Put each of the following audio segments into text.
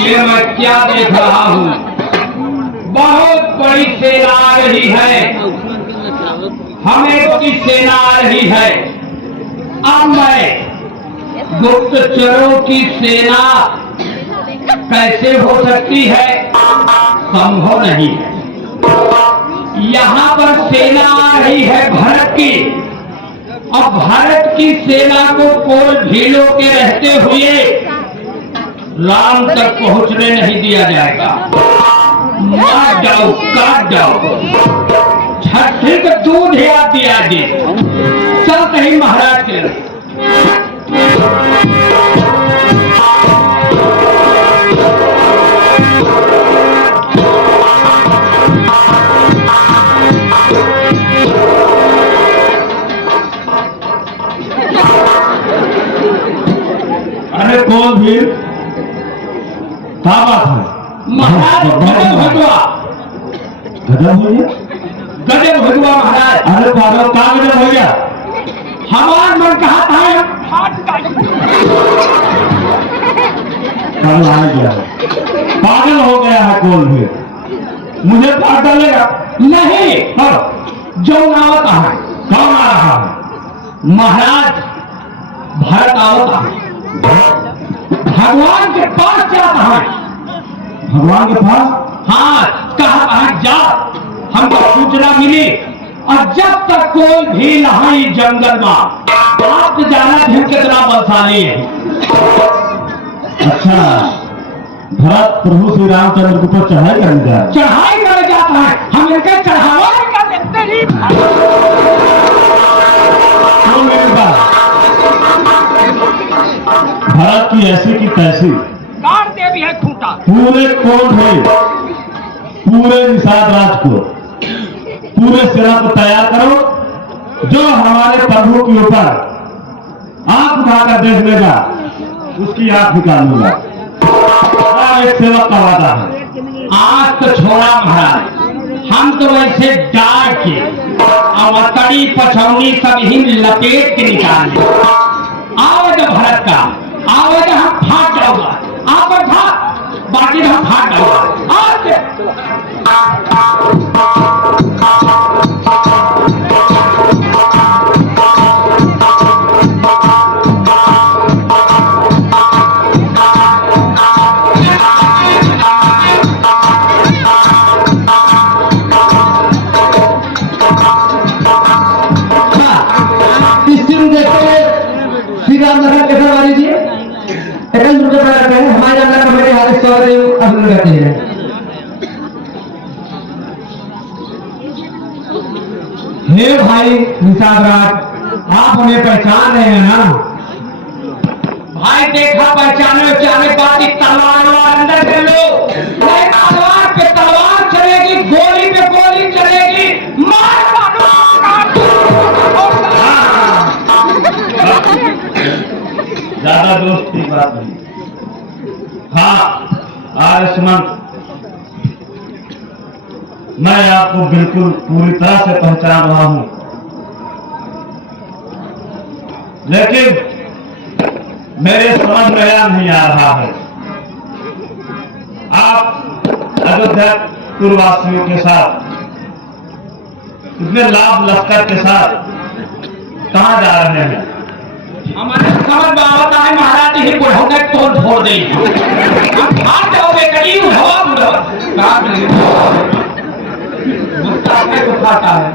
ये मैं क्या देख रहा हूँ? बहुत बड़ी सेना आ रही है, हमें की सेना आ रही है। अब मैं गुप्तचरों की सेना कैसे हो सकती है? संभव नहीं है। यहाँ पर सेना आ रही है भारत की, और भारत की सेना को कोल भीलों के रहते हुए राम तक पहुंचने नहीं दिया जाएगा। मार जाओ, काट जाओ, छठी को दूध या दिया जी। चल कहीं महाराज के अरे कौन भील क्या बात है? महाराज गजब भगवा, गजब हो गया? गजब भगवा महाराज। अरे पागल क्या गजब हो गया? हमारा मन कहा था कल आ गया, पागल हो गया है कौन भी? मुझे काट डालेगा? नहीं। हाँ, जो आवत है। कौन आ रहा है? महाराज भारत आवत है, भगवान के पास जाता है। भगवान के पास? हाँ, कहा है जा, हमको सूचना मिली, और जब तक कोई भी नहीं जंगल में, आप जाना भी कितना बलशाली है। अच्छा, भरत प्रभु श्री रामचंद्र के ऊपर चढ़ाई करने जा रहा है? चढ़ाई कर जाता है, हम इनके चढ़ावा कर देते ही। क्यों मेरे पास? भारत की ऐसी की तैसी गाड़ दे भी है खूंटा। पूरे कौन है, पूरे निषाद राज को, पूरे सेना को तैयार करो। जो हमारे प्रभु के ऊपर आंख उठाकर देख लेगा उसकी आंख निकाल लूंगा। एक सेवक का वादा है। आज तो छोड़ा महाराज, हम तो वैसे डाल के अवतरी पछौनी सब ही लपेट के निकाल ले। आवाज भारत का आवाज, हम फाट जाऊंगा, आप था बाकी हम फाट जाऊंगा। आज रामनगर के सवारी जी एकंद रुपये करते हैं। हमारे अंदर कमेटी हार्दिक स्वागत अभिनंदन करते हैं। हे भाई निषाद राज, आप उन्हें पहचान रहे हैं ना? भाई देखा पहचाने चाहे बात, तलवार अंदर से लो, तलवार पे तलवार चलेगी, गोली पे गोली चलेगी, मार ज्यादा दोस्त की बात नहीं। हाँ आयुष्मान, मैं आपको बिल्कुल पूरी तरह से पहचान रहा हूं, लेकिन मेरे समझ में यह नहीं आ रहा है। आप अयोध्या पूर्ववासियों के साथ इतने लाभ लश्कर के साथ कहां जा रहे हैं? हमारे समझ में आवता है महाराज ही बुढ़ो ने तोड़ फोड़ दी। हम भाग जाओगे करीब हवा बुढ़ो काट ले मुस्ताफे को खाता है।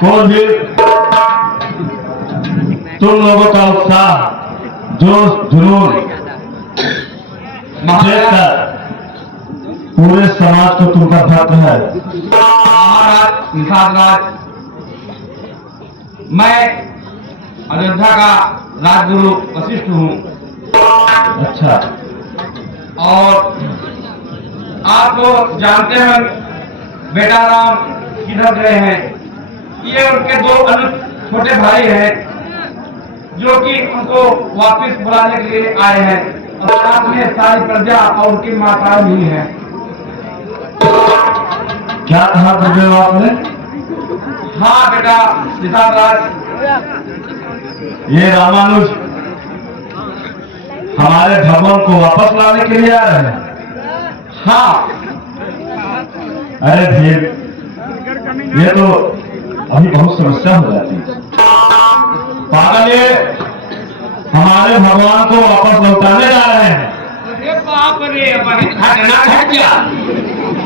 कौन भी तुम लोगों का उत्साह, जोश, जुनून देखकर पूरे समाज को तुम पर फख्र है। महाराज निषाद राज, मैं अयोध्या का राजगुरु वशिष्ठ हूँ। अच्छा, और आप तो जानते हैं बेटा राम किधर गए हैं, ये उनके दो छोटे भाई हैं जो कि उनको वापस बुलाने के लिए आए हैं और साथ में सारी प्रजा और उनकी माताएं भी हैं। क्या कहा गुरुदेव आपने? हाँ बेटा निषाद राज, ये रामानुज हमारे भगवान को वापस लाने के लिए आ रहे हैं? हाँ अरे भीड़, ये तो अभी बहुत समस्या हो जाती है। पागल, ये हमारे भगवान को वापस लौटाने जा रहे हैं। अरे बाप रे, घटना घट गया।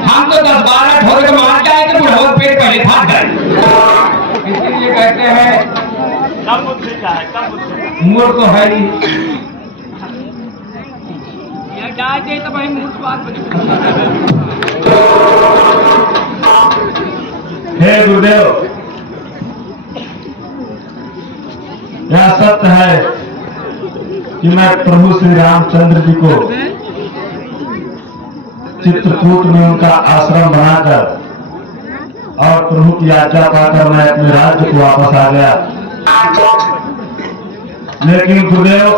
हम तो 10-12 ठोर के मार जाए तो बुढ़वा पेट पहले फाट गए। इसीलिए कहते हैं मूर्ख तो है ही। तो भाई मूर्ख बात हे गुरुदेव, यह सत्य है कि मैं प्रभु श्री रामचंद्र जी को चित्रकूट में उनका आश्रम बनाकर और प्रभु की आज्ञा पाकर मैं अपने राज्य को वापस आ गया। लेकिन गुरुदेव,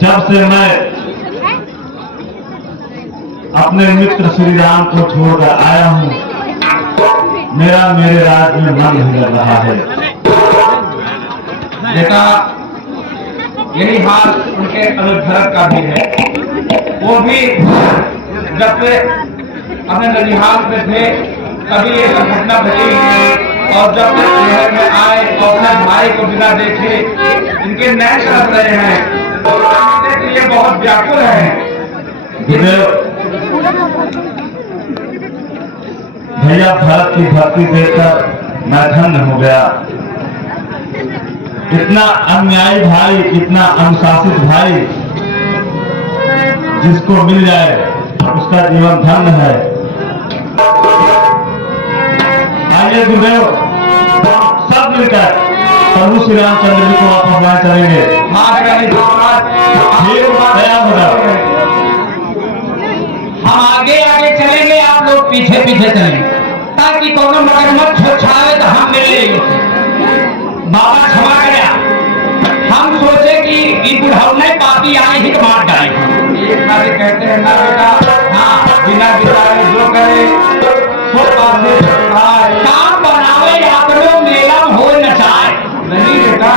जब से मैं अपने मित्र श्री राम को छोड़कर आया हूं, मेरे राज्य में मन नहीं लग रहा है। बेटा यही हाल उनके अनुधरक का भी है। वो भी जब से अपने ननिहाल में थे तभी ये घटना घटी और जब शहर में आए और अपने भाई को बिना देखे इनके नैन तरस रहे हैं तो इसके लिए बहुत व्याकुल है। भैया, भारत की भक्ति देखकर मैं धन्य हो गया। इतना अन्यायी भाई, इतना अनुशासित भाई जिसको मिल जाए उसका जीवन धन्य है। आइए गुरुदेव, सब मिलकर प्रभु श्री रामचंद्र जी को वापस लाए चलेंगे। तैयार हो जाओ। हम आगे आगे चलेंगे, आप लोग पीछे पीछे चलेंगे ताकि कोनो मगरमच्छ छावे तो हम मिले। बाबा क्षमा गया, हम सोचे कि ये बुढ़ाने पापी आए ही तो मार डाले। ये सारे कहते हैं ना बेटा, हाँ बिना बिताए जो करे सो पासे काम बनावे आपने मेला हो नचाए। नहीं बेटा,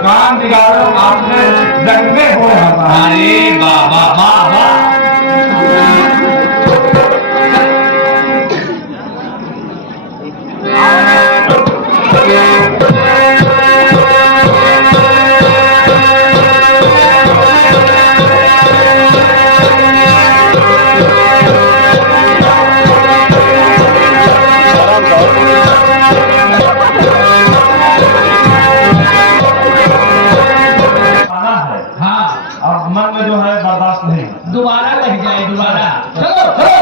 काम बिगाड़ो आपने दंगे हो रहा। अरे बाबा बाबा, मन में जो है बर्दाश्त नहीं। दोबारा लग जाए, दोबारा चलो चलो।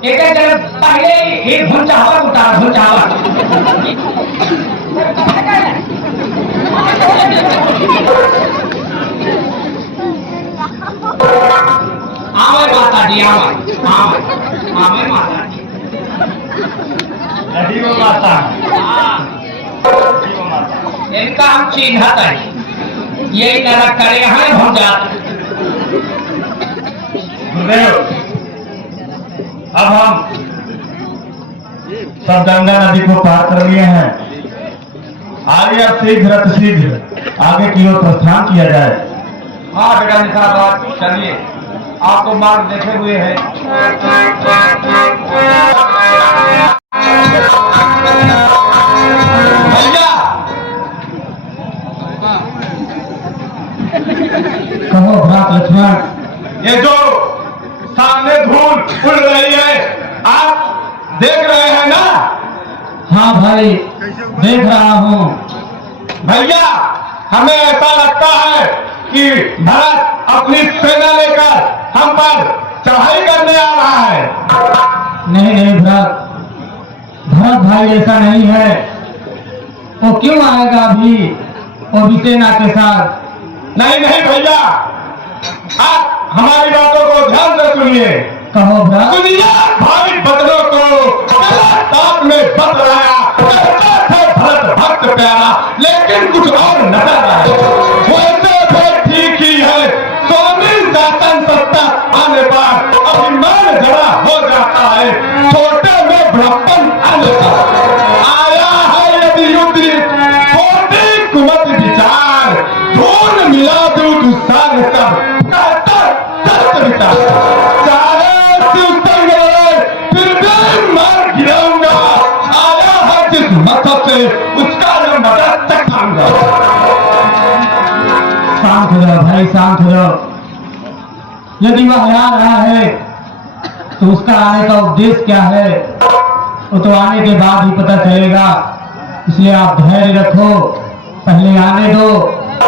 एक पहले ही भुंचावा उतार, भुंचावा आवे माता जी, आवे आवे माता जी, नदी में माता। इनका हम चिन्हत है, ये तरह करे हैं भुंजा। गुरुदेव, अब हम सब गंगा नदी को पार कर लिए हैं। आगे अब शीघ्र आगे की ओर प्रस्थान किया जाए। हाँ बेटा निषाद, चलिए, आपको मार्ग देखे हुए हैं। भैया कहो भ्रात लक्ष्मण, ये जो सामने धूल उड़ रही है, आप देख रहे हैं ना? हाँ भाई, देख रहा हूँ। भैया, हमें ऐसा लगता है कि भरत अपनी सेना लेकर हम पर चढ़ाई करने आ रहा है। नहीं नहीं भरत, भरत भाई ऐसा नहीं है। वो क्यों आएगा अभी वो भी सेना के साथ? नहीं नहीं भैया, आप हमारी बातों को ध्यान से सुनिए। कहो भरत। दुनिया भावी बदलों को साथ में बदलाया, कहते थे भरत भक्त प्यारा, लेकिन कुछ और नजर आया। वैसे भी ठीक ही है, स्वामी शासन सत्ता आने पर अभिमान जड़ा हो जाता है, छोटे में बड़प्पन आने पर आया है यदि युद्ध कोटि कुमत विचार, धूल मिला दूध सार सब कहता दस्त विचार, सारे सुस्तंग फिर भी मार गिराऊंगा, आया है जिस मकसद से उसका न मदद तक खाऊंगा। शांत हो जाओ भाई, शांत हो जाओ। यदि वह आ रहा है तो उसका आने का उद्देश्य क्या है वो तो आने के बाद ही पता चलेगा। इसलिए आप धैर्य रखो, पहले आने दो,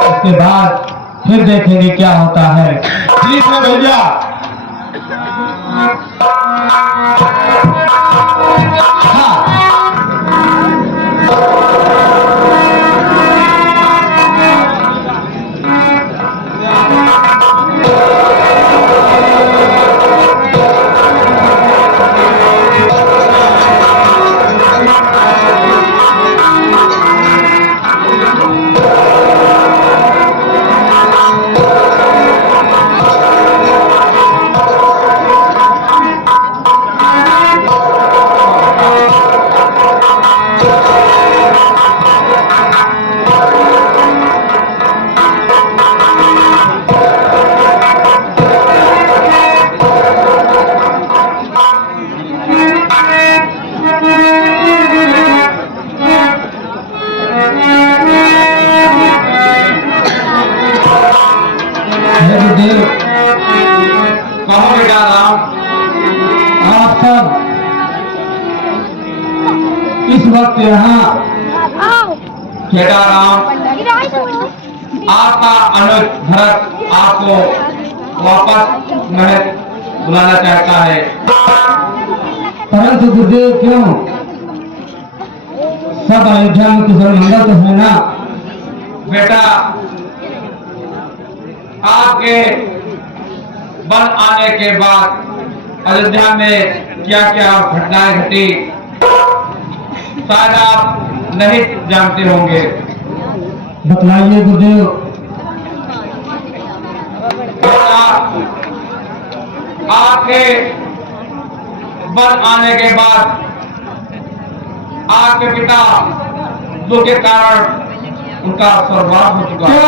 उसके बाद फिर देखेंगे क्या होता है। ठीक है भैया। हाँ, गुरुदेव, कहो बेटा राम। आप सब इस वक्त यहाँ बेटा राम, आपका अनुज भरत आपको वापस महल बुलाना चाहता है। परंतु गुरुदेव क्यों? सब अयोध्या में कुशल मंगल तो है ना? बेटा, आपके वन आने के बाद अयोध्या में क्या क्या घटनाएं घटी शायद आप नहीं जानते होंगे। बतलाइए गुरुदेव। बेटा, आपके वन आने के बाद आपके पिता दुख के कारण उनका स्वर्गवास हो चुका है।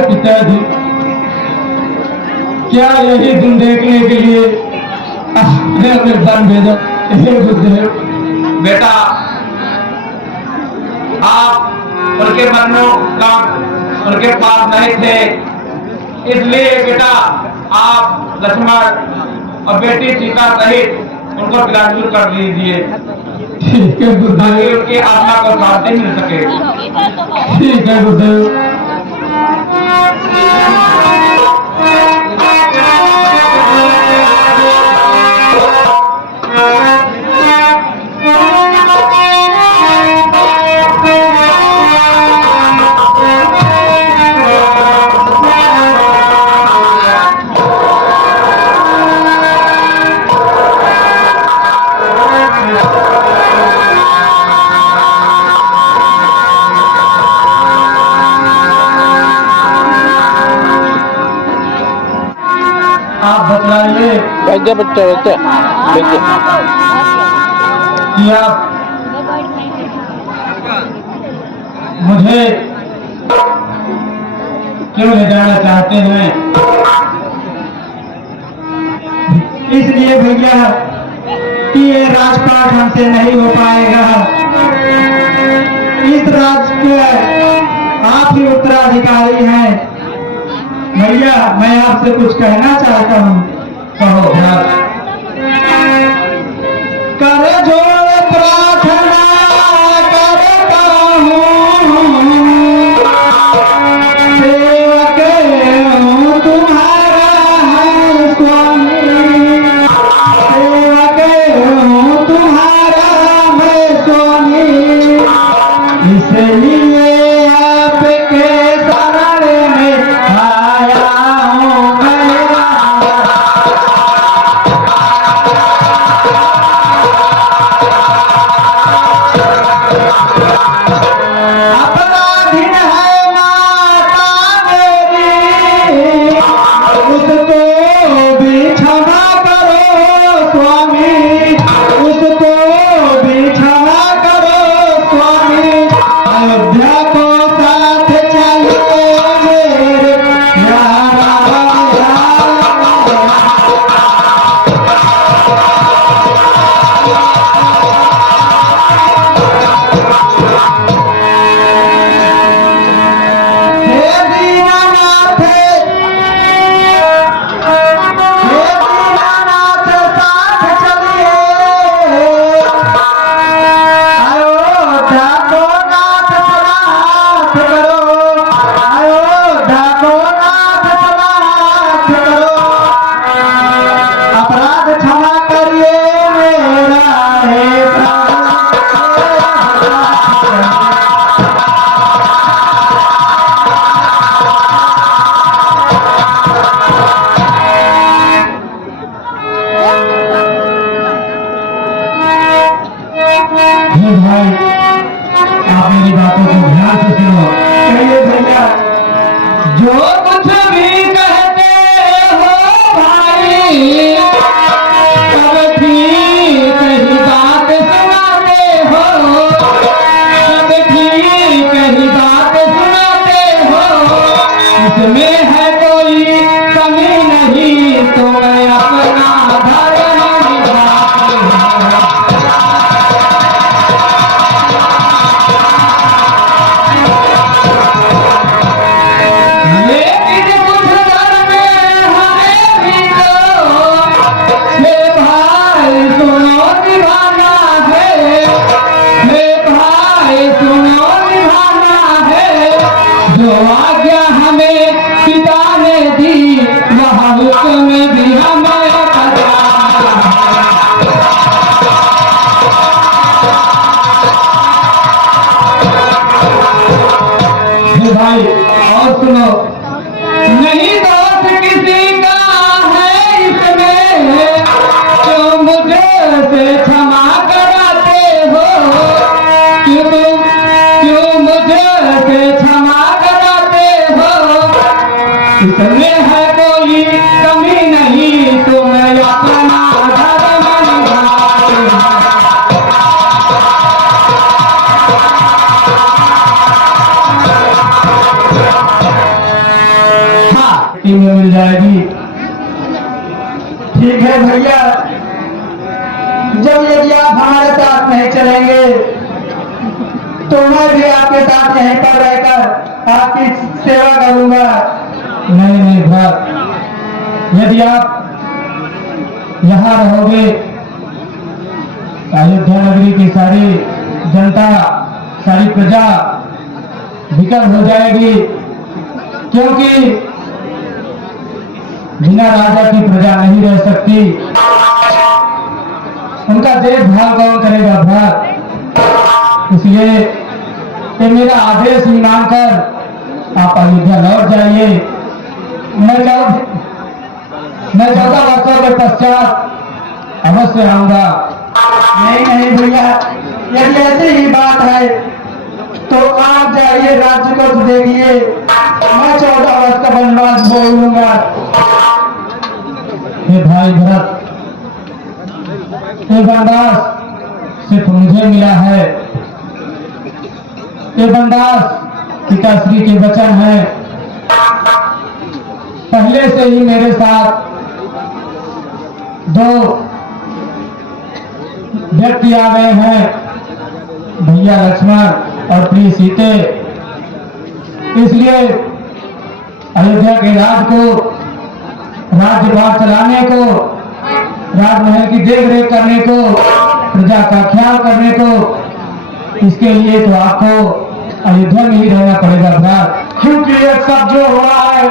पिताजी, क्या यही दिन देखने के लिए आपने हमें वन भेजा? हे गुरुदेव। बेटा, आप उनके मरनों का उनके पास नहीं थे, इसलिए बेटा आप लक्ष्मण और बेटी सीता सहित उनको तिलांजलि कर दीजिए, ठीक है गुरुदेव। ताकि उनकी आत्मा को शांति मिल सके। ठीक है गुरुदेव। आप बतलाइए बच्चा बच्चा बच्चा बच्चा कि आप मुझे क्यों ले जाना चाहते हैं? इसलिए भैया कि ये राजपाट हमसे नहीं हो पाएगा। इस राज्य के आप ही उत्तराधिकारी हैं। भैया मैं आपसे कुछ कहना चाहता हूँ। कहो भ्रात। कर जोड़ प्रार्थना करता हूँ, सेवक हूँ तुम्हारा है स्वामी, सेवक हूँ तुम्हारा है स्वामी, इसलिए आपके शरण में आया हूँ मैं। अपराधीन है माता मेरी, उसको भी क्षमा करो स्वामी, उसको भी क्षमा करो स्वामी। अयोध्या को साथ चलिए मेरे यारा हे दीनानाथ, साथ चलिए अयोध्या को नाथ समाप्त करो, अयोध्या को नाथ समाप्त करो। अपराध क्षमा करिए मेरा हे प्रभु। हे भाई, आप मेरी बातों को ध्यान से सुनो। कहिए भैया। जो कुछ भी कहते हो भाई, सब ठीक ही बात सुनाते हो, सब ठीक ही बात सुनाते हो। इसमें है कोई कमी नहीं, तो मैं अपना धर्म निभाती हूँ। लेकिन कुछ धर्म हमें भी दो, हे भाई सुनो निभाना है, हे भाई सुनो निभाना है। जो आज्ञा हमें पिता ने दी, वह हुक्म भी हमें बजाना है। हे भाई और सुनो, नहीं दोष किसी का है इसमें, क्यों मुझे से क्षमा कराते हो, क्यों मुझे से क्षमा कराते हो। इसमें है कोई कमी नहीं, तो मैं अपना धर्म निभाती हूँ। हाँ, में मिल जाएगी। ठीक है भैया, जब यदि आप हमारे साथ नहीं चलेंगे तो मैं भी आपके साथ यहीं पर रहकर आपकी सेवा करूंगा। नहीं नहीं भ्रात, यदि आप यहाँ रहोगे अयोध्या नगरी की सारी जनता, सारी प्रजा विकल हो जाएगी, क्योंकि बिना राजा की प्रजा नहीं रह सकती। उनका देखभाल कौन करेगा भ्रात? इसलिए ये मेरा आदेश ही मानकर आप अयोध्या लौट जाइए। मैं 14 वर्षों के पश्चात अवश्य आऊंगा। नहीं नहीं भैया, यदि ऐसी ही बात है तो आप जाइए, राज्य को देखिए। मैं 14 वर्ष का वनवास बोलूंगा। हे भाई भरत, ये वनवास सिर्फ मुझे मिला है। ये वनवास पिताश्री के वचन है। पहले से ही मेरे साथ दो व्यक्ति आ गए हैं, भैया लक्ष्मण और प्रिय सीते। इसलिए अयोध्या के राज को, राज्यभार चलाने को, राजमहल की देखरेख करने को, प्रजा का ख्याल करने को, इसके लिए तो आपको अयोध्या में ही रहना पड़ेगा भ्रात। क्योंकि ये सब जो हुआ है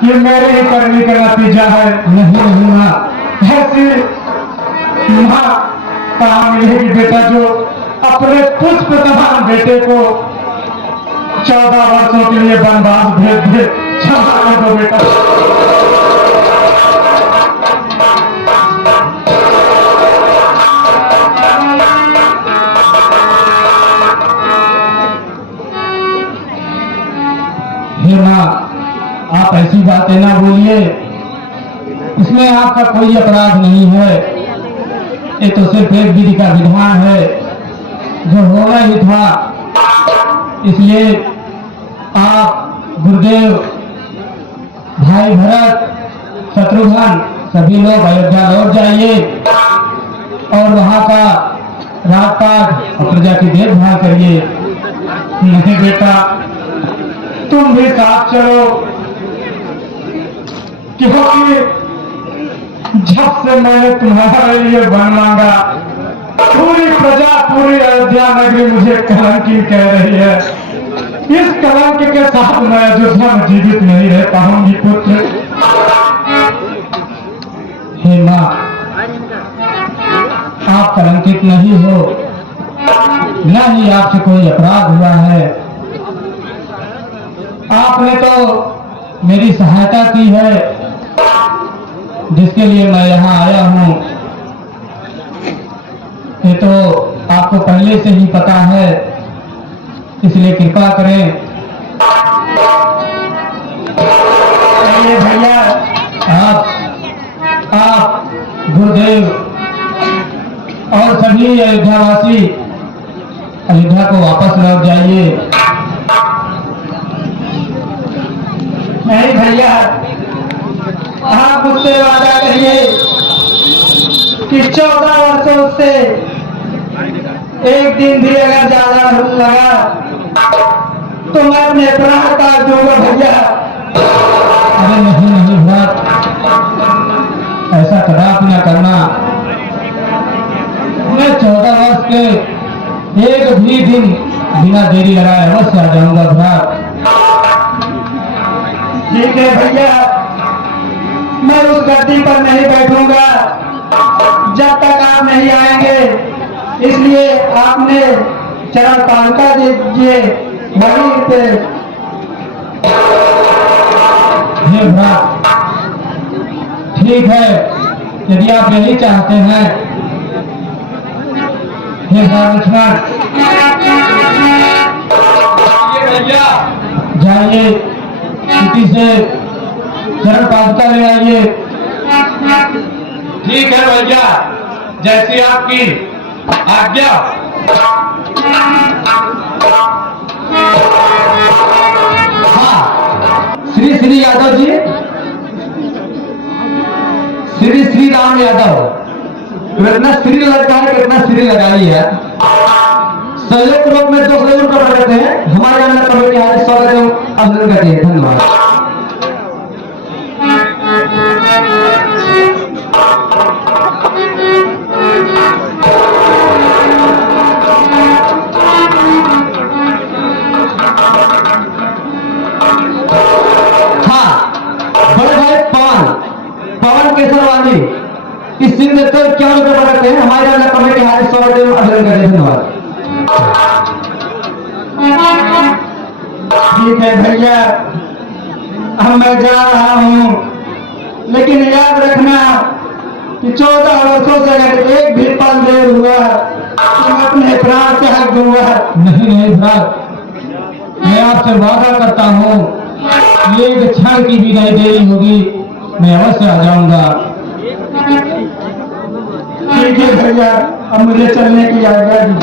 ये मेरे ही करने का नतीजा है। नहीं माँ, ऐसी माँ कहाँ मिलेगी बेटा जो अपने पुष्प समान बेटे को 14 वर्षों के लिए वनवास भेज दे। क्षमा कर दो बेटा। हे माँ, आप ऐसी बातें ना बोलिए, इसमें आपका कोई अपराध नहीं है। ये तो सिर्फ एक विधि का विधान है जो होना ही था। इसलिए आप गुरुदेव, भाई भरत, शत्रुघ्न सभी लोग अयोध्या लौट जाइए और वहां का राजपाट और प्रजा की देखभाल करिए। नहीं बेटा, तुम भी साथ चलो, क्योंकि जब से मैंने तुम्हारे लिए वन मांगा पूरी प्रजा, पूरी अयोध्या नगरी मुझे कलंकी कह रही है। इस कलंक के साथ मैं अयोध्या में जीवित नहीं रह पाऊंगी पुत्र। हे माँ, आप कलंकित नहीं हो, न ही आपसे कोई अपराध हुआ है। आपने तो मेरी सहायता की है, जिसके लिए मैं यहाँ आया हूँ। ये तो आपको पहले से ही पता है, इसलिए कृपा करें। चलिए भैया, आप गुरुदेव और सभी अयोध्यावासी अयोध्या को वापस लौट जाइए। नहीं भैया, आप मुझसे वादा करिए कि 14 वर्षों से एक दिन भी अगर ज्यादा लगा तो मैं अपने प्राण काट दूंगा भैया। अरे नहीं भ्रात, ऐसा कदापि न करना। मैं 14 वर्ष के एक भी दिन बिना देरी लगाए अवश्य आ जाऊंगा भ्रात। ठीक है भैया, मैं उस गद्दी पर नहीं बैठूंगा जब तक आप नहीं आएंगे। इसलिए आपने चरण पादुका दे दीजिए वहीं पे। हे भ्रात, ठीक है, यदि आप यही चाहते हैं। हे लक्ष्मण, जाइए, किसी से चरण पादुका ले आइए। ठीक है भैया, जैसी आपकी आज्ञा। हाँ, श्री यादव जी, श्री राम यादव। इतना श्री लगता है, कितना श्री लगाई है। सहयोग लोग में 2 सहयोग कर रहे हैं। हमारे यहाँ कमेटी हार्दिक स्वागत एवं अभिनंदन करते हैं। धन्यवाद। हाँ, बड़े भाई पवन केसरवानी इस सिंह को क्या करते हैं। हमारे यहाँ कमेटी हार्दिक स्वागत एवं अभिनंदन करते हैं। धन्यवाद। ठीक है भैया, अब मैं जा रहा हूँ, लेकिन याद रखना कि 14 वर्षों से अगर एक भी पल देर हुआ तो मैं अपने प्राण त्याग दूंगा। नहीं भ्रात, मैं आपसे वादा करता हूँ, एक क्षण की भी नहीं देरी होगी, मैं अवश्य आ जाऊंगा। ठीक है भैया, अब मुझे चलने की आज्ञा दी।